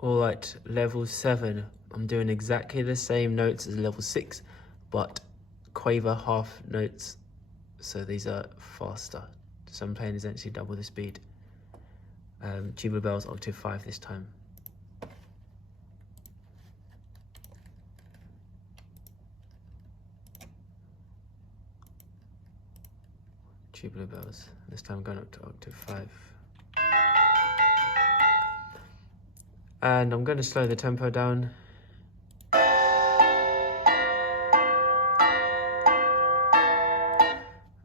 All right, level 7. I'm doing exactly the same notes as level 6, but quaver half notes. So these are faster. So I'm playing essentially double the speed. Tubular bells, octave 5 this time. Tubular bells. This time I'm going up to octave 5. And I'm going to slow the tempo down. A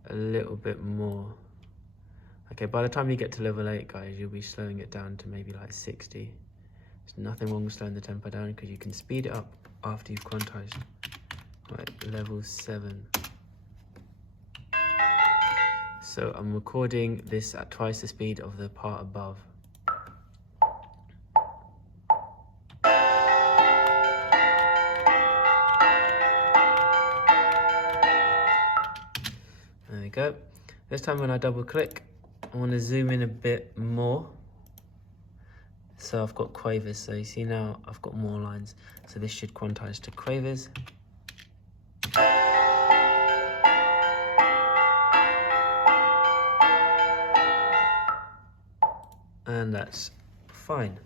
little bit more. Okay, by the time you get to level 8, guys, you'll be slowing it down to maybe like 60. There's nothing wrong with slowing the tempo down because you can speed it up after you've quantized. Right, level 7. So I'm recording this at twice the speed of the part above. There we go. This time when I double click, I want to zoom in a bit more. So I've got quavers, so you see now I've got more lines. So this should quantize to quavers. And that's fine.